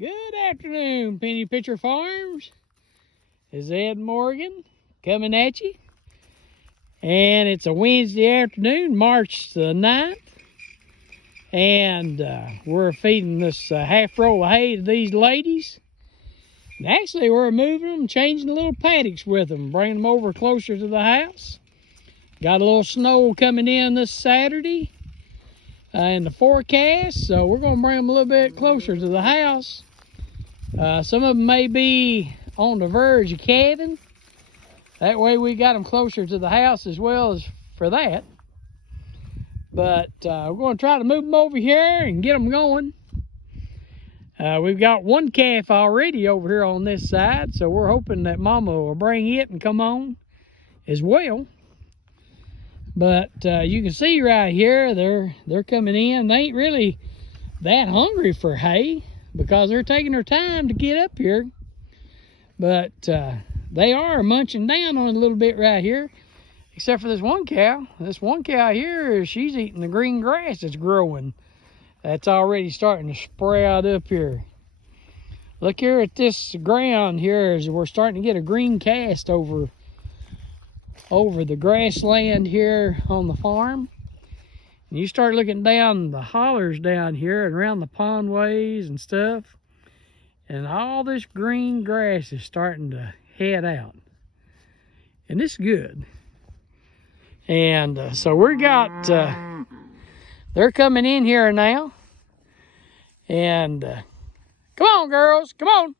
Good afternoon, Penny Pitcher Farms. It's Ed Morgan coming at you. And it's a Wednesday afternoon, March the 9th. And we're feeding this half roll of hay to these ladies. And actually, we're moving them, changing the little paddocks with them, bringing them over closer to the house. Got a little snow coming in this Saturday in the forecast, so we're going to bring them a little bit closer to the house. Some of them may be on the verge of calving. That way we got them closer to the house as well as for that. But we're going to try to move them over here and get them going. We've got one calf already over here on this side, so we're hoping that Mama will bring it and come on as well. But you can see right here, they're coming in. They ain't really that hungry for hay because they're taking their time to get up here. But they are munching down on a little bit right here, except for this one cow. This one cow here, she's eating the green grass that's growing. That's already starting to sprout up here. Look here at this ground here, as we're starting to get a green cast over the grassland here on the farm. And you start looking down the hollers down here and around the pondways and stuff, and all this green grass is starting to head out. And it's good. And so we got, they're coming in here now. And come on, girls, come on.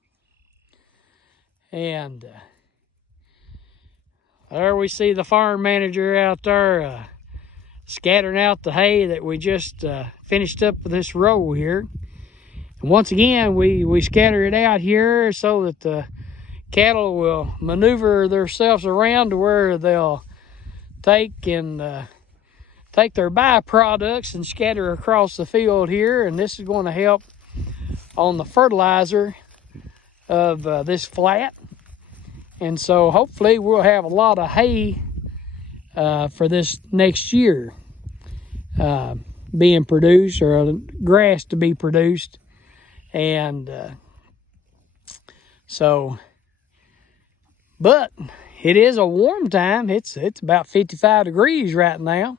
And there we see the farm manager out there scattering out the hay that we just finished up with this row here. And once again, we scatter it out here so that the cattle will maneuver themselves around to where they'll take their byproducts and scatter across the field here. And this is going to help on the fertilizer of this flat. And so hopefully we'll have a lot of hay for this next year being produced, or grass to be produced. And but it is a warm time. It's about 55 degrees right now.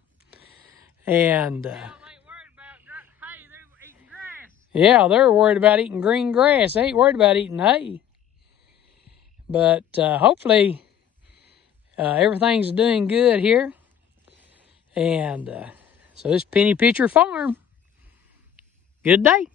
And yeah, they're worried about eating green grass. They ain't worried about eating hay. But hopefully everything's doing good here. And so this Penny Pitcher Farm. Good day.